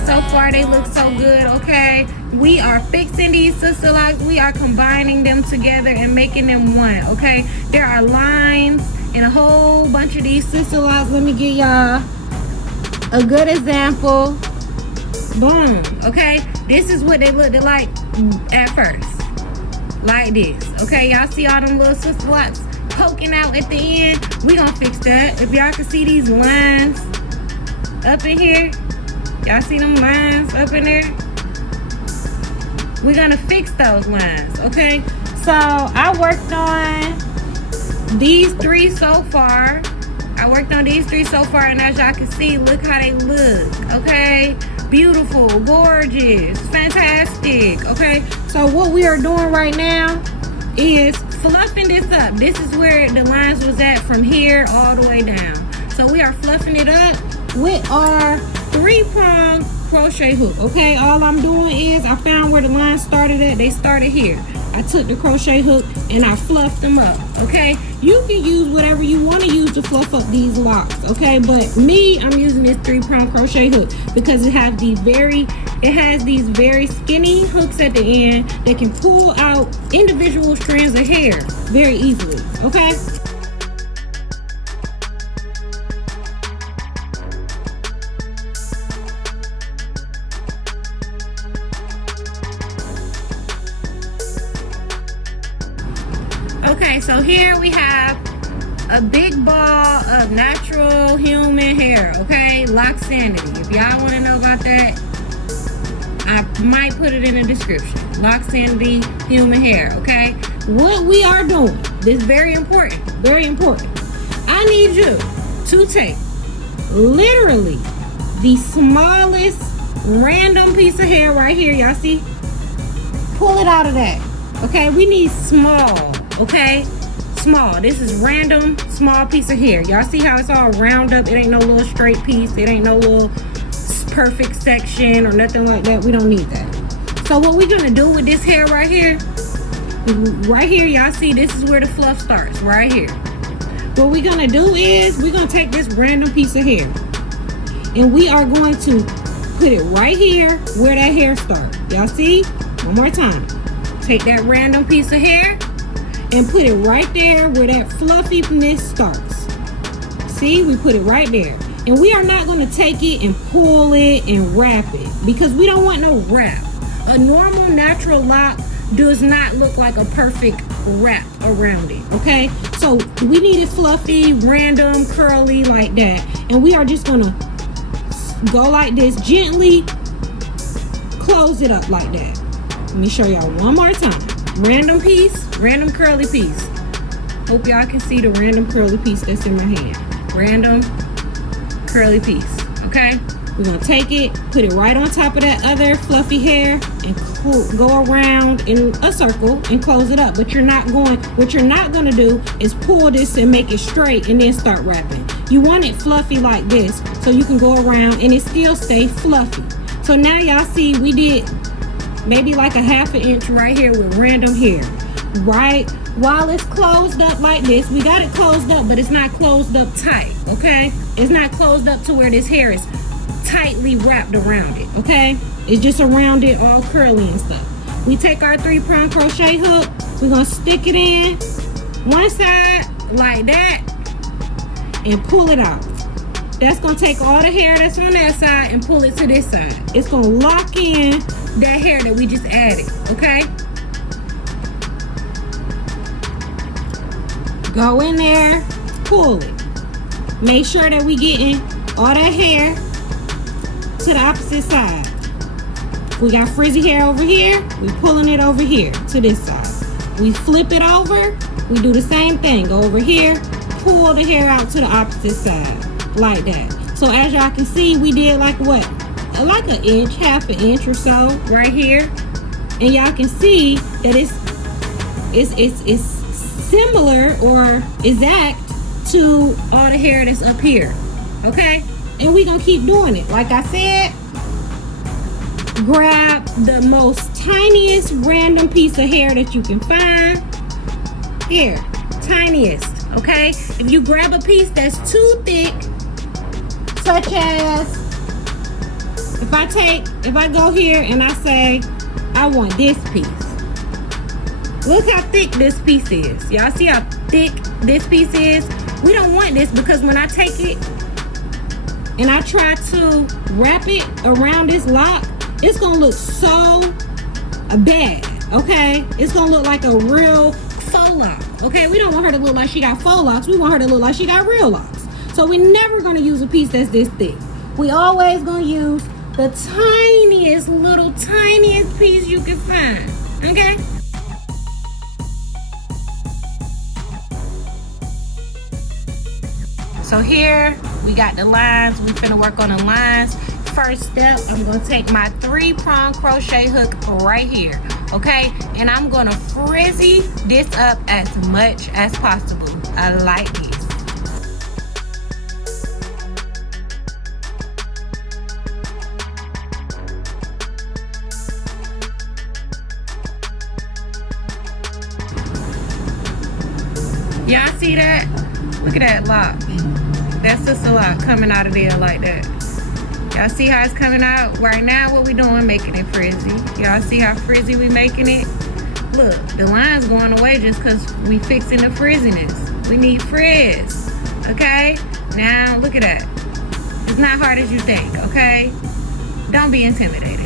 it so far. They look so good, okay? We are fixing these sister locks. We are combining them together and making them one, okay? There are lines and a whole bunch of these sister locks. Let me give y'all a good example. Boom, okay? This is what they looked like at first. Like this, okay? Y'all see all them little sister locks poking out at the end? We gonna fix that. If y'all can see these lines up in here, y'all see them lines up in there? We're gonna fix those lines, okay? So I worked on these three so far. And as y'all can see, look how they look, okay? Beautiful, gorgeous, fantastic, okay? So what we are doing right now is fluffing this up. This is where the lines was at from here all the way down. So we are fluffing it up with our 3-prong crochet hook, okay? All I'm doing is I found where the lines started at. They started here. I took the crochet hook and I fluffed them up, okay? You can use whatever you want to use to fluff up these locks, okay? But me, I'm using this 3-prong crochet hook because it has these very skinny hooks at the end that can pull out individual strands of hair very easily, okay? Okay, so here we have a big ball of natural human hair, okay? Loxanity. If y'all want to know about that, I might put it in the description. Loxanity human hair, okay? What we are doing, this is very important, very important. I need you to take literally the smallest random piece of hair right here. Y'all see? Pull it out of that, okay? We need small. Okay, small. This is random small piece of hair. Y'all see how it's all round up? It ain't no little straight piece. It ain't no little perfect section or nothing like that. We don't need that. So what we're gonna do with this hair right here, y'all see this is where the fluff starts, right here. What we're gonna do is we're gonna take this random piece of hair and we are going to put it right here where that hair starts. Y'all see? One more time. Take that random piece of hair and put it right there where that fluffiness starts. See, we put it right there. And we are not going to take it and pull it and wrap it because we don't want no wrap. A normal natural lock does not look like a perfect wrap around it, okay? So we need it fluffy, random, curly like that. And we are just going to go like this, gently close it up like that. Let me show y'all one more time. Random piece, random curly piece. Hope y'all can see the random curly piece that's in my hand. Random curly piece, okay? We're gonna take it, put it right on top of that other fluffy hair and go around in a circle and close it up. But what you're not gonna do is pull this and make it straight and then start wrapping. You want it fluffy like this so you can go around and it still stay fluffy. So now y'all see we did maybe like a ½ inch right here with random hair, right? While it's closed up like this, we got it closed up, but it's not closed up tight, okay? It's not closed up to where this hair is tightly wrapped around it, okay? It's just around it all curly and stuff. We take our 3-prong crochet hook, we're gonna stick it in one side like that and pull it out. That's gonna take all the hair that's on that side and pull it to this side. It's gonna lock in that hair that we just added, okay? Go in there, pull it. Make sure that we getting all that hair to the opposite side. We got frizzy hair over here, we pulling it over here to this side. We flip it over, we do the same thing. Go over here, pull the hair out to the opposite side, like that. So as y'all can see, we did like what? Like an inch, ½ inch or so right here. And y'all can see that it's similar or exact to all the hair that's up here, okay? And we're gonna keep doing it. Like I said, grab the most tiniest random piece of hair that you can find. Here, tiniest, okay? If you grab a piece that's too thick, such as If I go here and I say, I want this piece. Look how thick this piece is. Y'all see how thick this piece is? We don't want this because when I take it and I try to wrap it around this lock, it's gonna look so bad, okay? It's gonna look like a real faux lock, okay? We don't want her to look like she got faux locks. We want her to look like she got real locks. So we're never gonna use a piece that's this thick. We always gonna use the tiniest piece you can find, okay? So here we got the lines. We finna work on the lines. First step, I'm gonna take my 3-prong crochet hook right here, okay? And I'm gonna frizzy this up as much as possible. I like this. Y'all see that? Look at that lock. That's just a lock coming out of there like that. Y'all see how it's coming out? Right now, what we doing, making it frizzy. Y'all see how frizzy we making it? Look, the line's going away just because we fixing the frizziness. We need frizz, okay? Now, look at that. It's not hard as you think, okay? Don't be intimidated.